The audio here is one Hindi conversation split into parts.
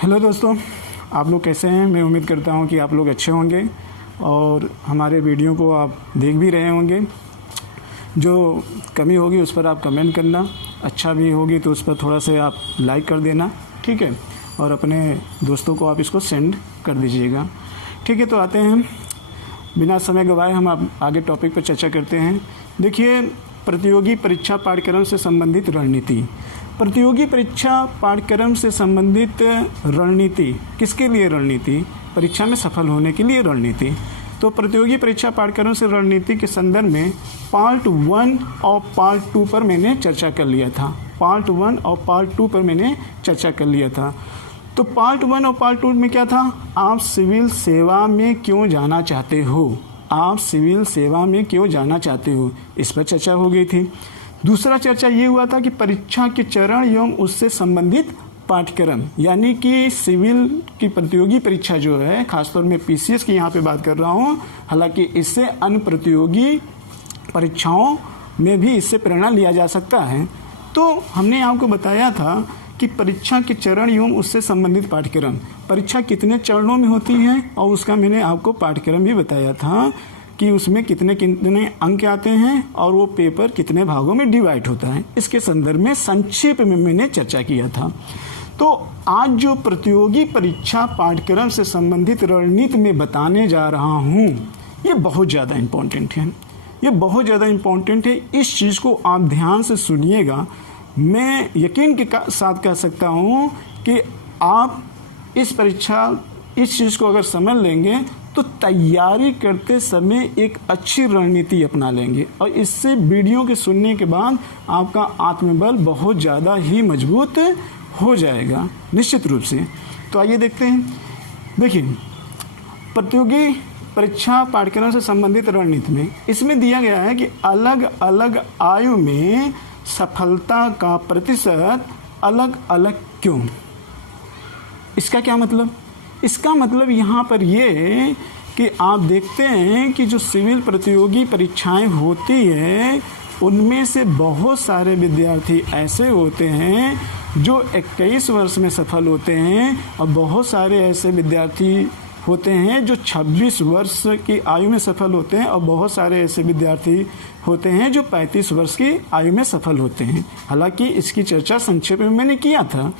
हेलो दोस्तों, आप लोग कैसे हैं। मैं उम्मीद करता हूं कि आप लोग अच्छे होंगे और हमारे वीडियो को आप देख भी रहे होंगे। जो कमी होगी उस पर आप कमेंट करना, अच्छा भी होगी तो उस पर थोड़ा से आप लाइक कर देना, ठीक है। और अपने दोस्तों को आप इसको सेंड कर दीजिएगा, ठीक है। तो आते हैं, बिना समय गवाए हम आप आगे टॉपिक पर चर्चा करते हैं। देखिए, प्रतियोगी परीक्षा पाठ्यक्रम से संबंधित रणनीति। प्रतियोगी परीक्षा पाठ्यक्रम से संबंधित रणनीति किसके लिए? रणनीति परीक्षा में सफल होने के लिए रणनीति। तो प्रतियोगी परीक्षा पाठ्यक्रम से रणनीति के संदर्भ में पार्ट 1 और पार्ट 2 पर मैंने चर्चा कर लिया था। पार्ट 1 और पार्ट 2 पर मैंने चर्चा कर लिया था। तो पार्ट 1 और पार्ट 2 में क्या था? आप सिविल सेवा में क्यों जाना चाहते हो, आप सिविल सेवा में क्यों जाना चाहते हो, इस पर चर्चा हो गई थी। दूसरा चर्चा ये हुआ था कि परीक्षा के चरण एवं उससे संबंधित पाठ्यक्रम, यानी कि सिविल की प्रतियोगी परीक्षा जो है, खासतौर में पीसीएस की यहाँ पे बात कर रहा हूँ, हालांकि इससे अन्य प्रतियोगी परीक्षाओं में भी इससे प्रेरणा लिया जा सकता है। तो हमने आपको बताया था कि परीक्षा के चरण एवं उससे संबंधित पाठ्यक्रम, परीक्षा कितने चरणों में होती है और उसका मैंने आपको पाठ्यक्रम भी बताया था कि उसमें कितने कितने अंक आते हैं और वो पेपर कितने भागों में डिवाइड होता है। इसके संदर्भ में संक्षेप में मैंने चर्चा किया था। तो आज जो प्रतियोगी परीक्षा पाठ्यक्रम से संबंधित रणनीति में बताने जा रहा हूँ, ये बहुत ज़्यादा इम्पोर्टेंट है। ये बहुत ज़्यादा इम्पोर्टेंट है। इस चीज़ को आप ध्यान से सुनिएगा। मैं यकीन के साथ कह सकता हूँ कि आप इस चीज़ को अगर समझ लेंगे तो तैयारी करते समय एक अच्छी रणनीति अपना लेंगे और इससे वीडियो के सुनने के बाद आपका आत्मबल बहुत ज़्यादा ही मजबूत हो जाएगा, निश्चित रूप से। तो आइए देखते हैं। देखिए, प्रतियोगी परीक्षा पाठ्यक्रम से संबंधित रणनीति में इसमें दिया गया है कि अलग अलग आयु में सफलता का प्रतिशत अलग अलग क्यों। इसका क्या मतलब? इसका मतलब यहाँ पर ये कि आप देखते हैं कि जो सिविल प्रतियोगी परीक्षाएं होती है उनमें से बहुत सारे विद्यार्थी ऐसे होते हैं जो 21 वर्ष में सफल होते हैं और बहुत सारे ऐसे विद्यार्थी होते हैं जो 26 वर्ष की आयु में सफल होते हैं और बहुत सारे ऐसे विद्यार्थी होते हैं जो 35 वर्ष की आयु में सफल होते हैं। हालांकि इसकी चर्चा संक्षेप में मैंने किया था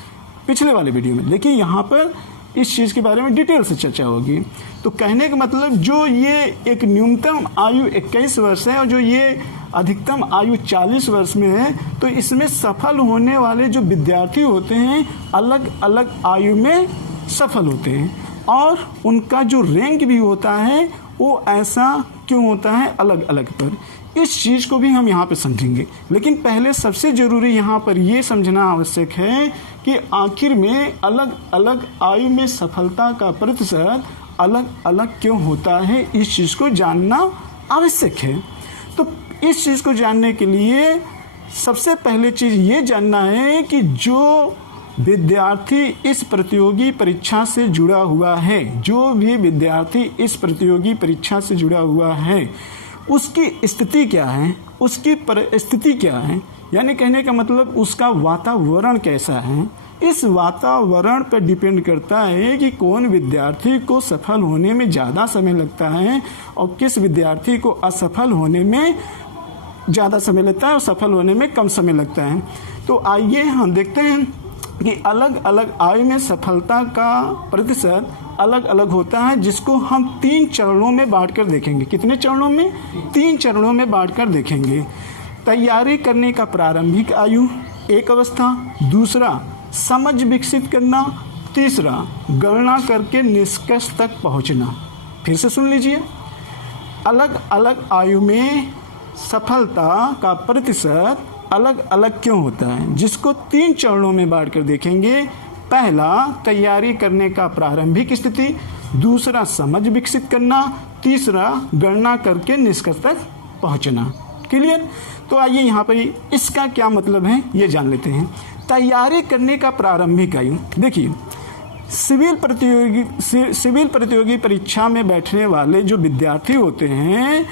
पिछले वाले वीडियो में, लेकिन यहाँ पर इस चीज़ के बारे में डिटेल से चर्चा होगी। तो कहने का मतलब, जो ये एक न्यूनतम आयु 21 वर्ष है और जो ये अधिकतम आयु 40 वर्ष में है, तो इसमें सफल होने वाले जो विद्यार्थी होते हैं अलग अलग आयु में सफल होते हैं और उनका जो रैंक भी होता है वो ऐसा क्यों होता है, अलग अलग पर। इस चीज़ को भी हम यहाँ पे समझेंगे, लेकिन पहले सबसे ज़रूरी यहाँ पर ये समझना आवश्यक है कि आखिर में अलग अलग आयु में सफलता का प्रतिशत अलग अलग क्यों होता है, इस चीज़ को जानना आवश्यक है। तो इस चीज़ को जानने के लिए सबसे पहले चीज़ ये जानना है कि जो विद्यार्थी इस प्रतियोगी परीक्षा से जुड़ा हुआ है, जो भी विद्यार्थी इस प्रतियोगी परीक्षा से जुड़ा हुआ है, उसकी स्थिति क्या है, उसकी परिस्थिति क्या है, यानी कहने का मतलब उसका वातावरण कैसा है। इस वातावरण पर डिपेंड करता है कि कौन विद्यार्थी को सफल होने में ज़्यादा समय लगता है और किस विद्यार्थी को असफल होने में ज़्यादा समय लगता है और सफल होने में कम समय लगता है। तो आइए हम देखते हैं कि अलग अलग आयु में सफलता का प्रतिशत अलग अलग होता है, जिसको हम 3 चरणों में बांटकर देखेंगे। कितने चरणों में? 3 चरणों में बांटकर देखेंगे। तैयारी करने का प्रारंभिक आयु एक अवस्था, दूसरा समझ विकसित करना, तीसरा गणना करके निष्कर्ष तक पहुंचना। फिर से सुन लीजिए, अलग अलग आयु में सफलता का प्रतिशत अलग अलग क्यों होता है, जिसको 3 चरणों में बांटकर देखेंगे। पहला, तैयारी करने का प्रारंभिक स्थिति, दूसरा समझ विकसित करना, तीसरा गणना करके निष्कर्ष तक पहुंचना। क्लियर? तो आइए यहाँ पर इसका क्या मतलब है ये जान लेते हैं। तैयारी करने का प्रारंभिक आयु, देखिए, सिविल प्रतियोगी परीक्षा में बैठने वाले जो विद्यार्थी होते हैं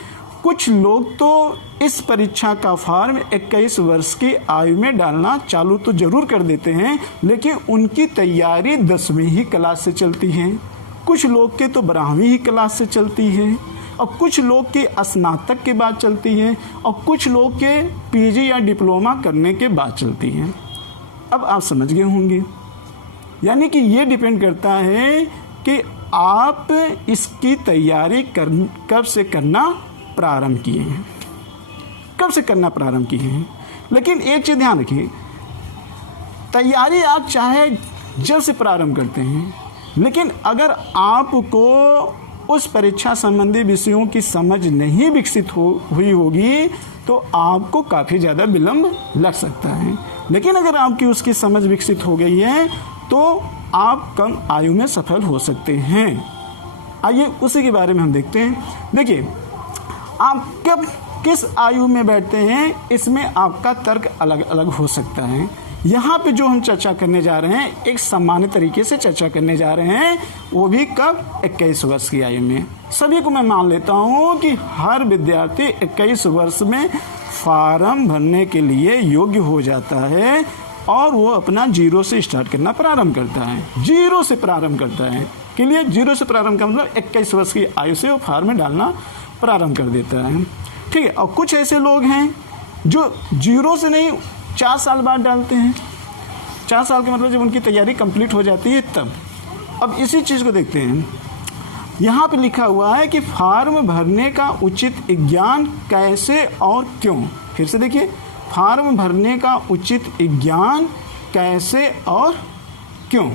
कुछ लोग तो इस परीक्षा का फॉर्म 21 वर्ष की आयु में डालना चालू तो जरूर कर देते हैं, लेकिन उनकी तैयारी 10वीं ही क्लास से चलती है। कुछ लोग के तो 12वीं ही क्लास से चलती है, और कुछ लोग की स्नातक के बाद चलती है, और कुछ लोग के पीजी या डिप्लोमा करने के बाद चलती है। अब आप समझ गए होंगे, यानी कि ये डिपेंड करता है कि आप इसकी तैयारी कब से करना प्रारंभ किए हैं, कब से करना प्रारंभ किए हैं। लेकिन एक चीज़ ध्यान रखिए, तैयारी आप चाहे जब से प्रारंभ करते हैं, लेकिन अगर आपको उस परीक्षा संबंधी विषयों की समझ नहीं विकसित हुई होगी तो आपको काफ़ी ज़्यादा विलंब लग सकता है। लेकिन अगर आपकी उसकी समझ विकसित हो गई है तो आप कम आयु में सफल हो सकते हैं। आइए उसी के बारे में हम देखते हैं। देखिए, आप कब किस आयु में बैठते हैं, इसमें आपका तर्क अलग अलग हो सकता है। यहाँ पे जो हम चर्चा करने जा रहे हैं, एक सामान्य तरीके से चर्चा करने जा रहे हैं, वो भी कब, 21 वर्ष की आयु में। सभी को मैं मान लेता हूँ कि हर विद्यार्थी 21 वर्ष में फॉर्म भरने के लिए योग्य हो जाता है और वो अपना 0 से स्टार्ट करना प्रारंभ करता है। 0 से प्रारंभ करता है, के लिए 0 से प्रारंभ का मतलब 21 वर्ष की आयु से वो फॉर्म डालना प्रारंभ कर देता है। ठीक है। और कुछ ऐसे लोग हैं जो 0 से नहीं 4 साल बाद डालते हैं। 4 साल के मतलब जब उनकी तैयारी कंप्लीट हो जाती है तब। अब इसी चीज़ को देखते हैं, यहाँ पे लिखा हुआ है कि फॉर्म भरने का उचित ज्ञान कैसे और क्यों। फिर से देखिए, फॉर्म भरने का उचित ज्ञान कैसे और क्यों।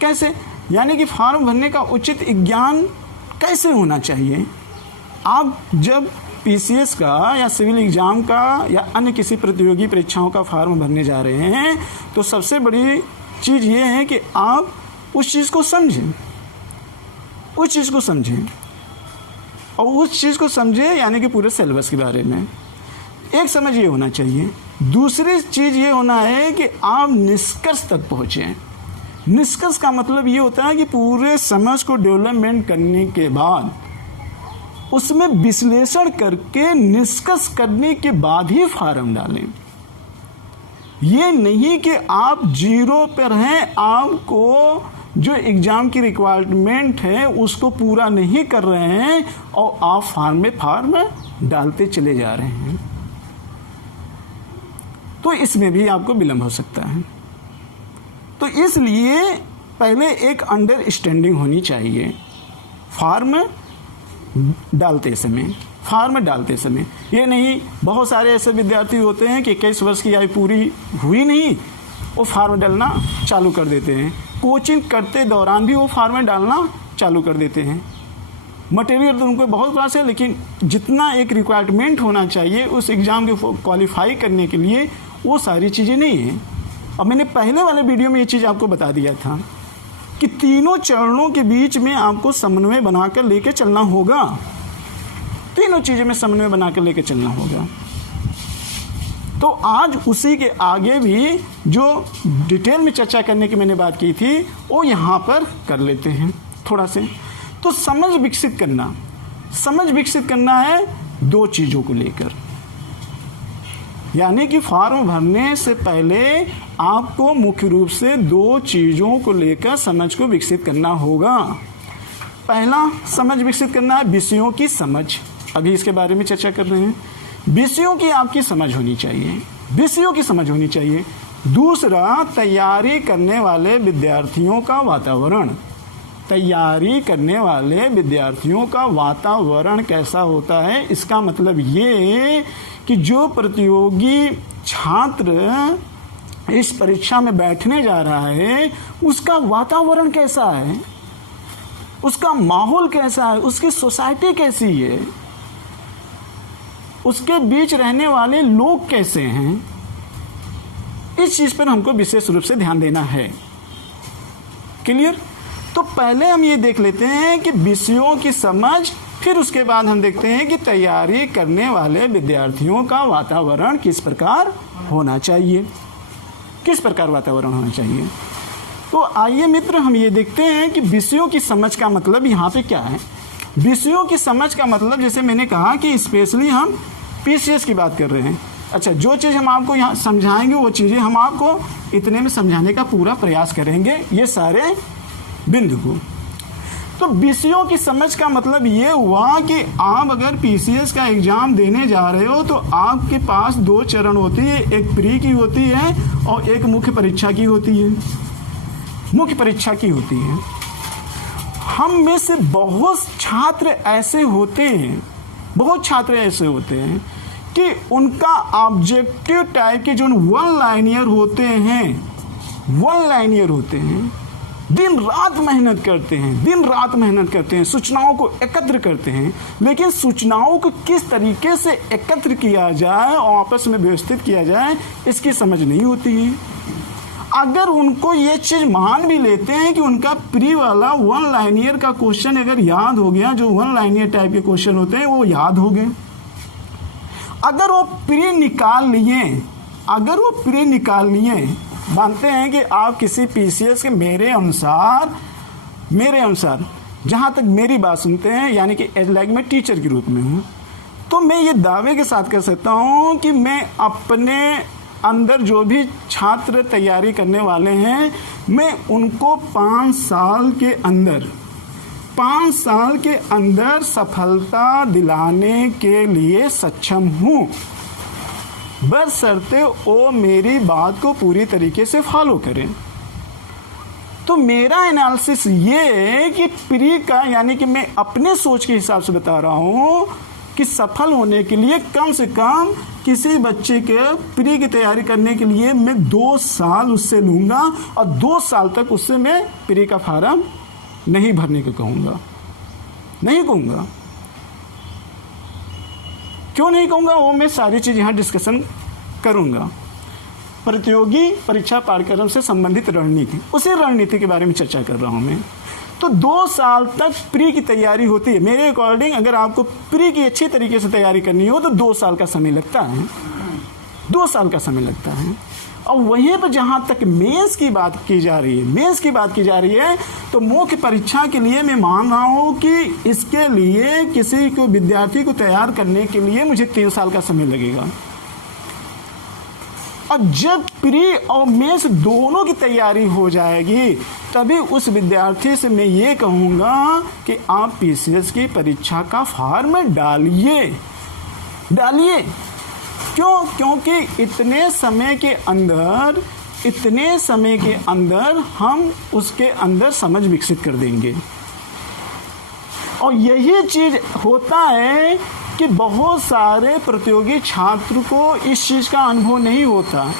कैसे, यानी कि फॉर्म भरने का उचित ज्ञान कैसे होना चाहिए। आप जब पीसीएस का या सिविल एग्ज़ाम का या अन्य किसी प्रतियोगी परीक्षाओं का फॉर्म भरने जा रहे हैं तो सबसे बड़ी चीज़ ये है कि आप उस चीज़ को समझें, उस चीज़ को समझें और उस चीज़ को समझें, यानी कि पूरे सिलेबस के बारे में एक समझ ये होना चाहिए। दूसरी चीज़ ये होना है कि आप निष्कर्ष तक पहुँचें। निष्कर्ष का मतलब ये होता है कि पूरे समझ को डेवलपमेंट करने के बाद उसमें विश्लेषण करके निष्कर्ष करने के बाद ही फॉर्म डालें। ये नहीं कि आप 0 पर हैं, आपको जो एग्ज़ाम की रिक्वायरमेंट है उसको पूरा नहीं कर रहे हैं और आप फॉर्म डालते चले जा रहे हैं, तो इसमें भी आपको विलंब हो सकता है। तो इसलिए पहले एक अंडरस्टैंडिंग होनी चाहिए फॉर्म डालते समय। ये नहीं, बहुत सारे ऐसे विद्यार्थी होते हैं कि 21 वर्ष की आयु पूरी हुई नहीं, वो फॉर्म डालना चालू कर देते हैं। कोचिंग करते दौरान भी वो फॉर्म डालना चालू कर देते हैं। मटेरियल तो उनको बहुत पास है, लेकिन जितना एक रिक्वायरमेंट होना चाहिए उस एग्ज़ाम के क्वालिफाई करने के लिए वो सारी चीज़ें नहीं हैं। और मैंने पहले वाले वीडियो में ये चीज़ आपको बता दिया था कि तीनों चरणों के बीच में आपको समन्वय बनाकर लेकर चलना होगा। तीनों चीज़ों में समन्वय बनाकर लेकर चलना होगा। तो आज उसी के आगे भी जो डिटेल में चर्चा करने की मैंने बात की थी वो यहाँ पर कर लेते हैं थोड़ा से। तो समझ विकसित करना है 2 चीज़ों को लेकर, यानी कि फॉर्म भरने से पहले आपको मुख्य रूप से 2 चीज़ों को लेकर समझ को विकसित करना होगा। पहला समझ विकसित करना है विषयों की समझ। अभी इसके बारे में चर्चा कर रहे हैं। विषयों की आपकी समझ होनी चाहिए। दूसरा, तैयारी करने वाले विद्यार्थियों का वातावरण कैसा होता है। इसका मतलब ये कि जो प्रतियोगी छात्र इस परीक्षा में बैठने जा रहा है उसका वातावरण कैसा है, उसका माहौल कैसा है, उसकी सोसाइटी कैसी है, उसके बीच रहने वाले लोग कैसे हैं, इस चीज़ पर हमको विशेष रूप से ध्यान देना है। क्लियर। तो पहले हम ये देख लेते हैं कि विषयों की समझ, फिर उसके बाद हम देखते हैं कि तैयारी करने वाले विद्यार्थियों का वातावरण किस प्रकार होना चाहिए। तो आइए मित्र, हम ये देखते हैं कि विषयों की समझ का मतलब यहाँ पे क्या है। विषयों की समझ का मतलब जैसे मैंने कहा कि स्पेशली हम पीसीएस की बात कर रहे हैं। अच्छा, जो चीज़ हम आपको यहाँ समझाएंगे वो चीज़ें हम आपको इतने में समझाने का पूरा प्रयास करेंगे, ये सारे बिंदु को। तो विषयों की समझ का मतलब ये हुआ कि आप अगर पीसीएस का एग्ज़ाम देने जा रहे हो तो आपके पास 2 चरण होती है, एक प्री की होती है और एक मुख्य परीक्षा की होती है। मुख्य परीक्षा की होती है। हम में से बहुत छात्र ऐसे होते हैं, बहुत छात्र ऐसे होते हैं कि उनका ऑब्जेक्टिव टाइप के जो वन लाइनियर होते हैं, दिन रात मेहनत करते हैं, सूचनाओं को एकत्र करते हैं, लेकिन सूचनाओं को किस तरीके से एकत्र किया जाए और आपस में व्यवस्थित किया जाए इसकी समझ नहीं होती है। अगर उनको ये चीज़ मान भी लेते हैं कि उनका प्री वाला वन लाइनियर का क्वेश्चन अगर याद हो गया, जो वन लाइनियर टाइप के क्वेश्चन होते हैं वो याद हो गए, अगर वो प्री निकाल लिए, मानते हैं कि आप किसी पीसीएस के मेरे अनुसार जहाँ तक मेरी बात सुनते हैं, यानी कि एज लाइक मैं टीचर के रूप में हूँ, तो मैं ये दावे के साथ कर सकता हूँ कि मैं अपने अंदर जो भी छात्र तैयारी करने वाले हैं, मैं उनको 5 साल के अंदर सफलता दिलाने के लिए सक्षम हूँ, बशर्ते वो मेरी बात को पूरी तरीके से फॉलो करें। तो मेरा एनालिसिस ये है कि प्री का, यानी कि मैं अपने सोच के हिसाब से बता रहा हूँ कि सफल होने के लिए कम से कम किसी बच्चे के प्री की तैयारी करने के लिए मैं 2 साल उससे लूँगा और 2 साल तक उससे मैं प्री का फार्म नहीं भरने को कहूँगा। क्यों नहीं कहूँगा, वो मैं सारी चीज़ यहाँ डिस्कशन करूँगा। प्रतियोगी परीक्षा पाठ्यक्रम से संबंधित रणनीति, उसी रणनीति के बारे में चर्चा कर रहा हूँ मैं। तो 2 साल तक प्री की तैयारी होती है। मेरे अकॉर्डिंग अगर आपको प्री की अच्छी तरीके से तैयारी करनी हो तो 2 साल का समय लगता है, 2 साल का समय लगता है। और वहीं पर जहाँ तक मेंस की बात की जा रही है, तो मुख्य परीक्षा के लिए मैं मान रहा हूँ कि इसके लिए किसी को विद्यार्थी को तैयार करने के लिए मुझे 3 साल का समय लगेगा। और जब प्री और मेंस दोनों की तैयारी हो जाएगी, तभी उस विद्यार्थी से मैं ये कहूँगा कि आप पीसीएस की परीक्षा का फॉर्म डालिए। क्यों? क्योंकि इतने समय के अंदर हम उसके अंदर समझ विकसित कर देंगे। और यही चीज़ होता है कि बहुत सारे प्रतियोगी छात्र को इस चीज़ का अनुभव नहीं होता।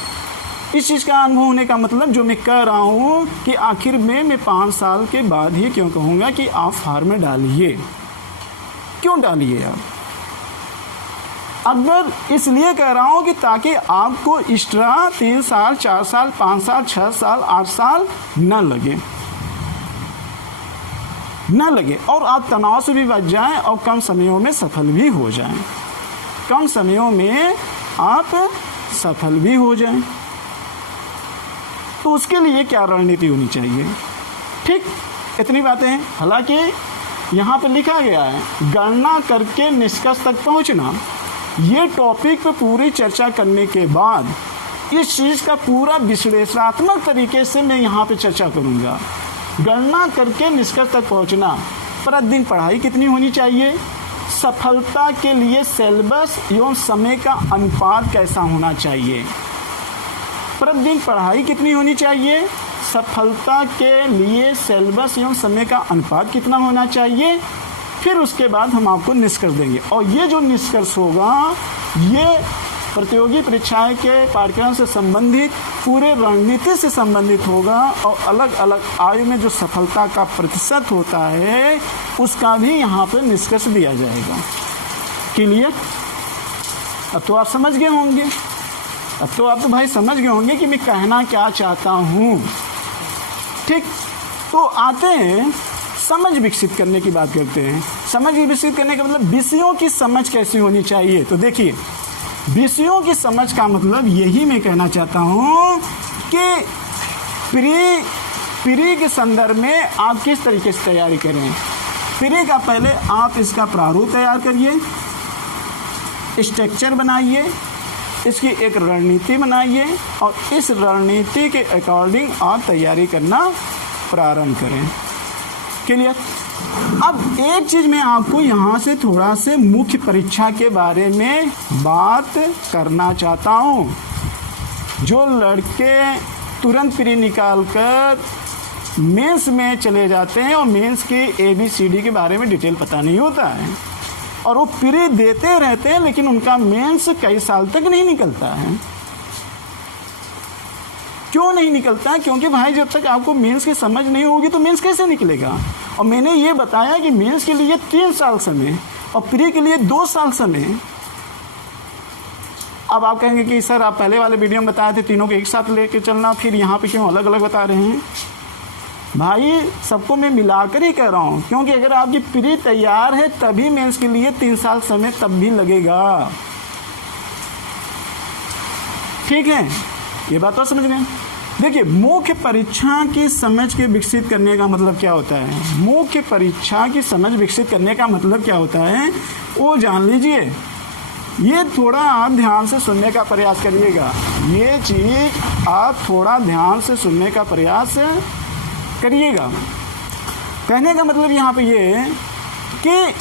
इस चीज़ का अनुभव होने का मतलब जो मैं कह रहा हूँ कि आखिर में मैं 5 साल के बाद ही क्यों कहूँगा कि आप फॉर्म डालिए। क्यों डालिए आप? अगर इसलिए कह रहा हूँ कि ताकि आपको एक्स्ट्रा 3 साल, 4 साल, 5 साल, 6 साल, 8 साल न लगे और आप तनाव से भी बच जाएं और कम समयों में सफल भी हो जाएं। तो उसके लिए क्या रणनीति होनी चाहिए? ठीक, इतनी बातें हैं। हालांकि यहाँ पर लिखा गया है गणना करके निष्कर्ष तक पहुँचना। ये टॉपिक पर पूरी चर्चा करने के बाद इस चीज़ का पूरा विश्लेषणात्मक तरीके से मैं यहाँ पे चर्चा करूँगा। गणना करके निष्कर्ष तक पहुँचना, प्रतिदिन पढ़ाई कितनी होनी चाहिए, सफलता के लिए सिलेबस एवं समय का अनुपात कैसा होना चाहिए। प्रतिदिन पढ़ाई कितनी होनी चाहिए, सफलता के लिए सिलेबस एवं समय का अनुपात कितना होना चाहिए। फिर उसके बाद हम आपको निष्कर्ष देंगे और ये जो निष्कर्ष होगा ये प्रतियोगी परीक्षाएं के पाठ्यक्रम से संबंधित पूरे रणनीति से संबंधित होगा और अलग अलग आयु में जो सफलता का प्रतिशत होता है उसका भी यहाँ पर निष्कर्ष दिया जाएगा। क्लियर? अब तो आप समझ गए होंगे, भाई समझ गए होंगे कि मैं कहना क्या चाहता हूँ। ठीक, तो आते हैं समझ विकसित करने की बात करते हैं। समझ विकसित करने का मतलब विषयों की समझ कैसी होनी चाहिए। तो देखिए, विषयों की समझ का मतलब यही मैं कहना चाहता हूँ कि प्री के संदर्भ में आप किस तरीके से तैयारी करें। प्री का पहले आप इसका प्रारूप तैयार करिए, स्ट्रक्चर बनाइए, इसकी एक रणनीति बनाइए और इस रणनीति के अकॉर्डिंग आप तैयारी करना प्रारंभ करें। क्लियर? अब एक चीज़ मैं आपको यहाँ से थोड़ा से मुख्य परीक्षा के बारे में बात करना चाहता हूँ। जो लड़के तुरंत प्री निकाल कर मेंस में चले जाते हैं और मेंस के ABCD के बारे में डिटेल पता नहीं होता है और वो प्री देते रहते हैं, लेकिन उनका मेंस कई साल तक नहीं निकलता है। क्यों नहीं निकलता है? क्योंकि भाई जब तक आपको मेंस की समझ नहीं होगी तो मेंस कैसे निकलेगा। और मैंने ये बताया कि मेंस के लिए 3 साल समय और प्री के लिए 2 साल समय। अब आप कहेंगे कि सर आप पहले वाले वीडियो में बताए थे तीनों को एक साथ लेके चलना, फिर यहाँ पे क्यों अलग अलग बता रहे हैं? भाई सबको मैं मिलाकर ही कह रहा हूँ, क्योंकि अगर आपकी प्री तैयार है तभी मेंस के लिए 3 साल समय तब भी लगेगा। ठीक है, ये बात तो समझ गए। देखिए, मुख्य परीक्षा की समझ के विकसित करने का मतलब क्या होता है? मुख्य परीक्षा की समझ विकसित करने का मतलब क्या होता है वो जान लीजिए। ये थोड़ा आप ध्यान से सुनने का प्रयास करिएगा। ये चीज़ आप थोड़ा ध्यान से सुनने का प्रयास करिएगा। कहने का मतलब यहाँ पे ये है कि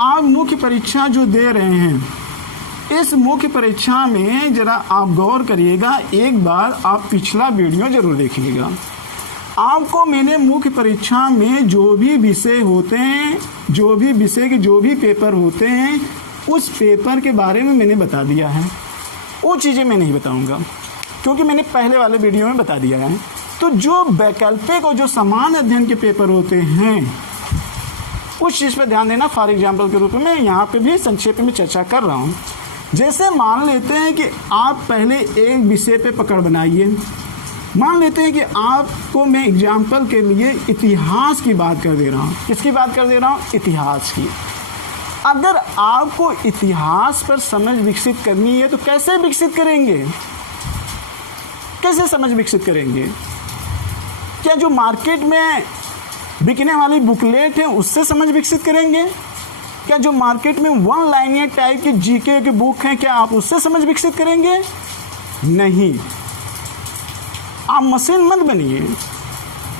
आप मुख्य परीक्षा जो दे रहे हैं, इस मुख्य परीक्षा में ज़रा आप गौर करिएगा। एक बार आप पिछला वीडियो ज़रूर देखिएगा। आपको मैंने मुख्य परीक्षा में जो भी विषय होते हैं, जो भी विषय के जो भी पेपर होते हैं, उस पेपर के बारे में मैंने बता दिया है। वो चीज़ें मैं नहीं बताऊंगा क्योंकि मैंने पहले वाले वीडियो में बता दिया है। तो जो वैकल्पिक और जो समान अध्ययन के पेपर होते हैं उस चीज़ पर ध्यान देना। फॉर एग्जाम्पल के रूप में यहाँ पे भी संक्षेप में चर्चा कर रहा हूँ। जैसे मान लेते हैं कि आप पहले एक विषय पे पकड़ बनाइए। मान लेते हैं कि आपको मैं एग्जाम्पल के लिए इतिहास की बात कर दे रहा हूँ। किसकी बात कर दे रहा हूँ? इतिहास की। अगर आपको इतिहास पर समझ विकसित करनी है तो कैसे विकसित करेंगे? कैसे समझ विकसित करेंगे? क्या जो मार्केट में बिकने वाली बुकलेट है उससे समझ विकसित करेंगे? क्या जो मार्केट में वन लाइनियर टाइप की जीके की बुक हैं क्या आप उससे समझ विकसित करेंगे? नहीं। आप मशीन मत बनिए,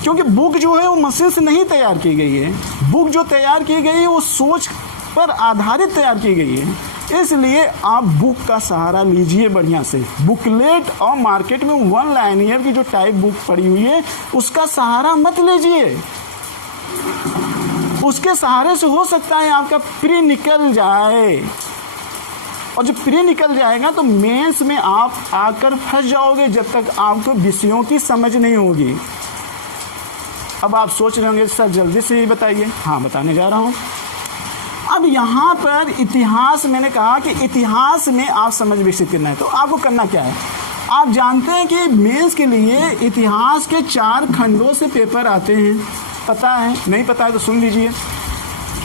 क्योंकि बुक जो है वो मशीन से नहीं तैयार की गई है। बुक जो तैयार की गई है वो सोच पर आधारित तैयार की गई है। इसलिए आप बुक का सहारा लीजिए बढ़िया से। बुकलेट और मार्केट में वन लाइनियर की जो टाइप बुक पड़ी हुई है उसका सहारा मत लीजिए। उसके सहारे से हो सकता है आपका प्री निकल जाए, और जब प्री निकल जाएगा तो मेंस में आप आकर फंस जाओगे जब तक आपको विषयों की समझ नहीं होगी। अब आप सोच रहे होंगे सर जल्दी से ही बताइए। हाँ, बताने जा रहा हूँ। अब यहाँ पर इतिहास, मैंने कहा कि इतिहास में आप समझ विकसित करना है तो आपको करना क्या है? आप जानते हैं कि मेंस के लिए इतिहास के 4 खंडों से पेपर आते हैं। पता है? नहीं पता है तो सुन लीजिए।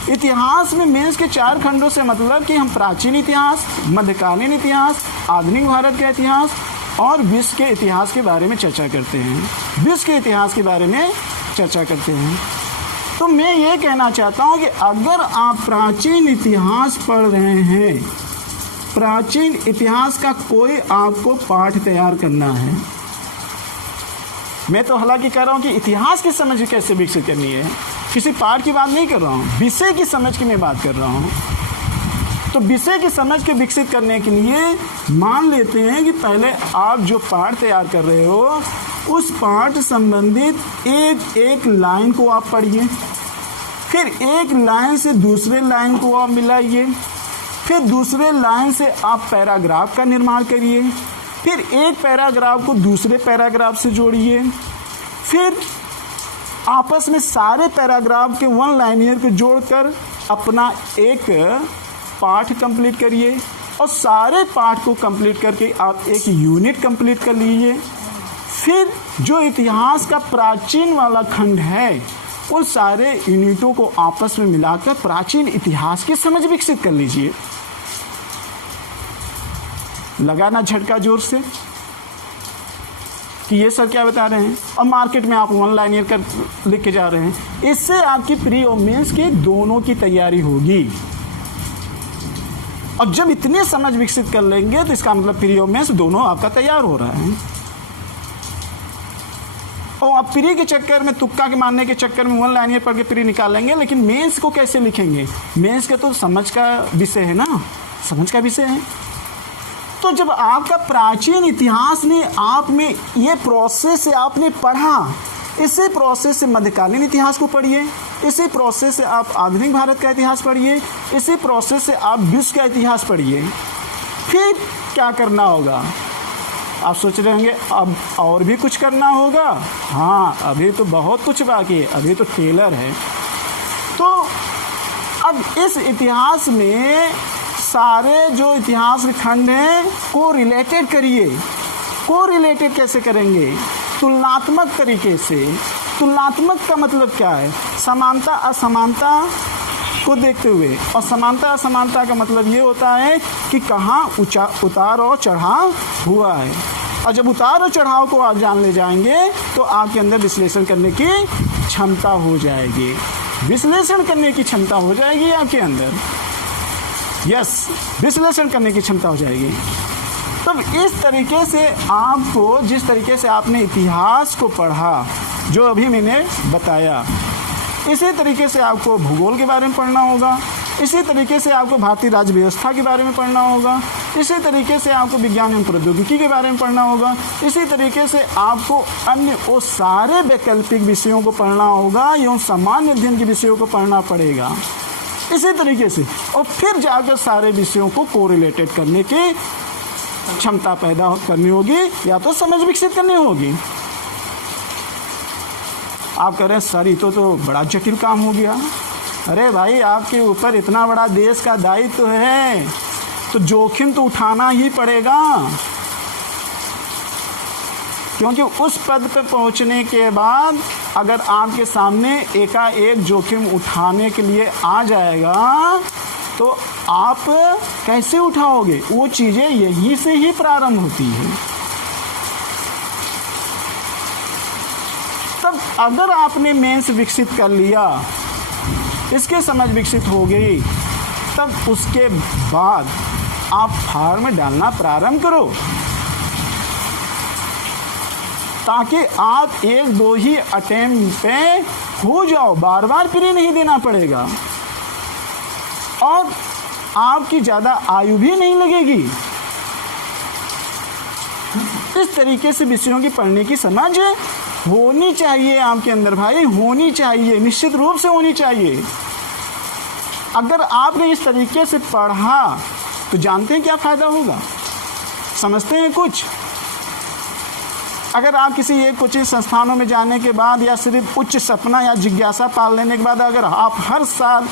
इतिहास में मेंस के 4 खंडों से मतलब कि हम प्राचीन इतिहास, मध्यकालीन इतिहास, आधुनिक भारत का इतिहास और विश्व के इतिहास के बारे में चर्चा करते हैं। विश्व के इतिहास के बारे में चर्चा करते हैं। तो मैं ये कहना चाहता हूँ कि अगर आप प्राचीन इतिहास पढ़ रहे हैं, प्राचीन इतिहास का कोई आपको पाठ तैयार करना है। मैं तो हालांकि कह रहा हूँ कि इतिहास की समझ कैसे विकसित करनी है, किसी पाठ की बात नहीं कर रहा हूँ, विषय की समझ की मैं बात कर रहा हूँ। तो विषय की समझ के विकसित करने के लिए मान लेते हैं कि पहले आप जो पाठ तैयार कर रहे हो उस पाठ संबंधित एक एक लाइन को आप पढ़िए, फिर एक लाइन से दूसरे लाइन को आप मिलाइए, फिर दूसरे लाइन से आप पैराग्राफ का निर्माण करिए, फिर एक पैराग्राफ को दूसरे पैराग्राफ से जोड़िए, फिर आपस में सारे पैराग्राफ के वन लाइनियर को जोड़कर अपना एक पाठ कंप्लीट करिए और सारे पाठ को कंप्लीट करके आप एक यूनिट कंप्लीट कर लीजिए। फिर जो इतिहास का प्राचीन वाला खंड है उन सारे यूनिटों को आपस में मिलाकर प्राचीन इतिहास की समझ विकसित कर लीजिए। लगाना झटका जोर से। कि ये सर क्या बता रहे हैं, और मार्केट में आप वन लाइनर कर लिख के जा रहे हैं। इससे आपकी प्री और मेंस की दोनों की तैयारी होगी। और जब इतने समझ विकसित कर लेंगे तो इसका मतलब प्री और मेंस दोनों आपका तैयार हो रहा है। और आप प्री के चक्कर में, तुक्का के मारने के चक्कर में वन लाइनर पढ़ के प्री निकालेंगे, लेकिन मेंस को कैसे लिखेंगे? मेंस का तो समझ का विषय है ना, समझ का विषय है। तो जब आपका प्राचीन इतिहास में आप में ये प्रोसेस से आपने पढ़ा, इसी प्रोसेस से मध्यकालीन इतिहास को पढ़िए, इसी प्रोसेस से आप आधुनिक भारत का इतिहास पढ़िए, इसी प्रोसेस से आप विश्व का इतिहास पढ़िए। फिर क्या करना होगा? आप सोच रहे होंगे अब और भी कुछ करना होगा। हाँ, अभी तो बहुत कुछ बाकी है, अभी तो टेलर है। तो अब इस इतिहास में सारे जो इतिहास के खंड हैं को रिलेटेड करिए। को रिलेटेड कैसे करेंगे? तुलनात्मक तरीके से। तुलनात्मक का मतलब क्या है? समानता असमानता को देखते हुए। और समानता असमानता का मतलब ये होता है कि कहाँ उतार और चढ़ाव हुआ है। और जब उतार और चढ़ाव को आप जान ले जाएंगे तो आपके अंदर विश्लेषण करने की क्षमता हो जाएगी। विश्लेषण करने की क्षमता हो जाएगी आपके अंदर। यस, विश्लेषण करने की क्षमता हो जाएगी। तब इस तरीके से आपको, जिस तरीके से आपने इतिहास को पढ़ा, जो अभी मैंने बताया, इसी तरीके से आपको भूगोल के बारे में पढ़ना होगा, इसी तरीके से आपको भारतीय राज्य व्यवस्था के बारे में पढ़ना होगा, इसी तरीके से आपको विज्ञान एवं प्रौद्योगिकी के बारे में पढ़ना होगा, इसी तरीके से आपको अन्य वो सारे वैकल्पिक विषयों को पढ़ना होगा एवं सामान्य अध्ययन के विषयों को पढ़ना पड़ेगा इसी तरीके से। और फिर जाकर सारे विषयों को कोरिलेटेड करने की क्षमता पैदा करनी होगी, या तो समझ विकसित करनी होगी। आप कह रहे हैं सर ये तो बड़ा जटिल काम हो गया। अरे भाई, आपके ऊपर इतना बड़ा देश का दायित्व है तो जोखिम तो उठाना ही पड़ेगा, क्योंकि उस पद पर पहुंचने के बाद अगर आपके सामने एकाएक जोखिम उठाने के लिए आ जाएगा तो आप कैसे उठाओगे? वो चीज़ें यहीं से ही प्रारंभ होती है। तब अगर आपने मेंस विकसित कर लिया, इसके समझ विकसित हो गई, तब उसके बाद आप फार्म में डालना प्रारंभ करो, ताकि आप एक दो ही अटेम्प्ट पे हो जाओ, बार बार प्री नहीं देना पड़ेगा और आपकी ज़्यादा आयु भी नहीं लगेगी। इस तरीके से विषयों की पढ़ने की समझ होनी चाहिए आपके अंदर भाई, होनी चाहिए, निश्चित रूप से होनी चाहिए। अगर आपने इस तरीके से पढ़ा तो जानते हैं क्या फ़ायदा होगा? समझते हैं कुछ? अगर आप किसी एक कोचिंग संस्थानों में जाने के बाद या सिर्फ उच्च सपना या जिज्ञासा पाल लेने के बाद अगर आप हर साल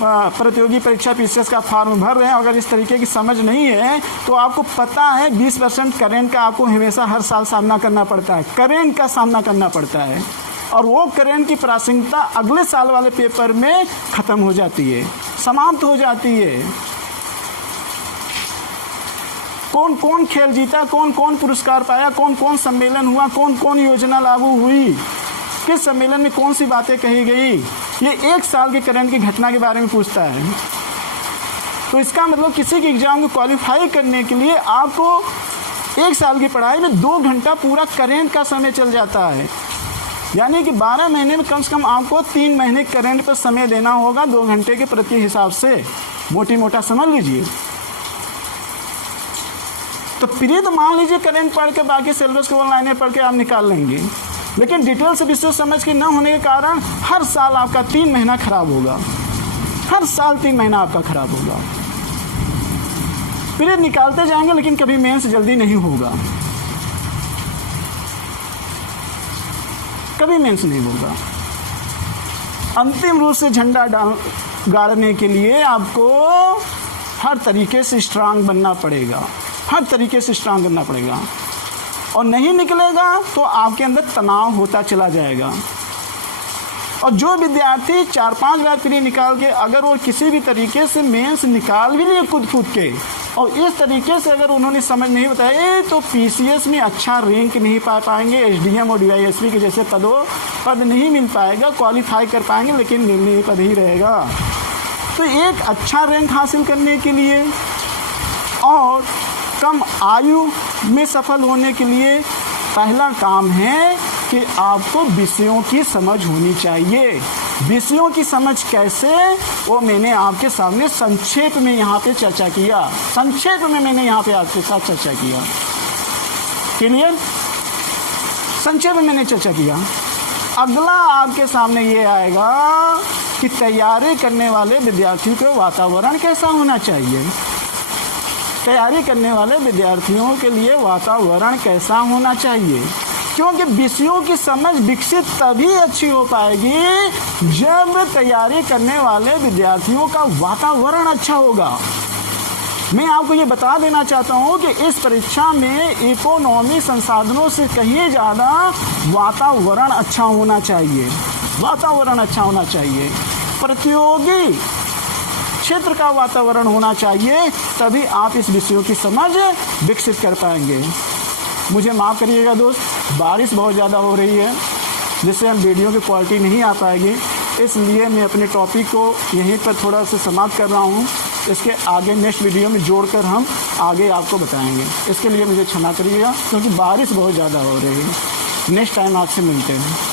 प्रतियोगी परीक्षा पीसीएस का फॉर्म भर रहे हैं, अगर इस तरीके की समझ नहीं है तो आपको पता है 20% करेंट का आपको हमेशा हर साल सामना करना पड़ता है, करेंट का सामना करना पड़ता है, और वो करेंट की प्रासंगिकता अगले साल वाले पेपर में ख़त्म हो जाती है, समाप्त हो जाती है। कौन कौन खेल जीता, कौन कौन पुरस्कार पाया, कौन कौन सम्मेलन हुआ, कौन कौन योजना लागू हुई, किस सम्मेलन में कौन सी बातें कही गई, ये एक साल के करंट की घटना के बारे में पूछता है। तो इसका मतलब किसी के एग्ज़ाम को क्वालिफाई करने के लिए आपको एक साल की पढ़ाई में 2 घंटा पूरा करंट का समय चल जाता है, यानी कि 12 महीने में कम से कम आपको 3 महीने करंट पर समय देना होगा 2 घंटे के प्रति हिसाब से, मोटी मोटा समझ लीजिए। तो प्री तो मान लीजिए करंट पढ़ के बाकी सिलेबस को ऑनलाइन पढ़ के आप निकाल लेंगे, लेकिन डिटेल से विषय समझ के न होने के कारण हर साल आपका 3 महीना खराब होगा, हर साल 3 महीना आपका खराब होगा। फिर निकालते जाएंगे लेकिन कभी मेंस जल्दी नहीं होगा, कभी मेंस नहीं होगा। अंतिम रूप से झंडा गाड़ने के लिए आपको हर तरीके से स्ट्रांग बनना पड़ेगा, हर तरीके से स्ट्रांग करना पड़ेगा, और नहीं निकलेगा तो आपके अंदर तनाव होता चला जाएगा। और जो विद्यार्थी 4-5 बार प्री निकाल के अगर वो किसी भी तरीके से मेंस निकाल भी लिए खुद के, और इस तरीके से अगर उन्होंने समझ नहीं बताया तो पीसीएस में अच्छा रैंक नहीं पा पाएंगे, एसडीएम और डीवाईएसपी के जैसे पद नहीं मिल पाएगा, क्वालिफाई कर पाएंगे लेकिन निर्णय पद ही रहेगा। तो एक अच्छा रैंक हासिल करने के लिए और कम आयु में सफल होने के लिए पहला काम है कि आपको विषयों की समझ होनी चाहिए। विषयों की समझ कैसे, वो मैंने आपके सामने संक्षेप में यहाँ पे चर्चा किया, संक्षेप में मैंने यहाँ पे आपके साथ चर्चा किया। क्लियर? संक्षेप में मैंने चर्चा किया। अगला आपके सामने ये आएगा कि तैयारी करने वाले विद्यार्थियों का वातावरण कैसा होना चाहिए। तैयारी करने वाले विद्यार्थियों के लिए वातावरण कैसा होना चाहिए, क्योंकि विषयों की समझ विकसित तभी अच्छी हो पाएगी जब तैयारी करने वाले विद्यार्थियों का वातावरण अच्छा होगा। मैं आपको ये बता देना चाहता हूँ कि इस परीक्षा में इकोनॉमी संसाधनों से कहीं ज़्यादा वातावरण अच्छा होना चाहिए, वातावरण अच्छा होना चाहिए, प्रतियोगी क्षेत्र का वातावरण होना चाहिए, तभी आप इस विषयों की समझ विकसित कर पाएंगे। मुझे माफ़ करिएगा दोस्त, बारिश बहुत ज़्यादा हो रही है जिससे हम वीडियो की क्वालिटी नहीं आ पाएगी, इसलिए मैं अपने टॉपिक को यहीं पर थोड़ा सा समाप्त कर रहा हूँ। इसके आगे नेक्स्ट वीडियो में जोड़कर हम आगे आपको बताएंगे। इसके लिए मुझे क्षमा करिएगा क्योंकि बारिश बहुत ज़्यादा हो रही है। नेक्स्ट टाइम आपसे मिलते हैं।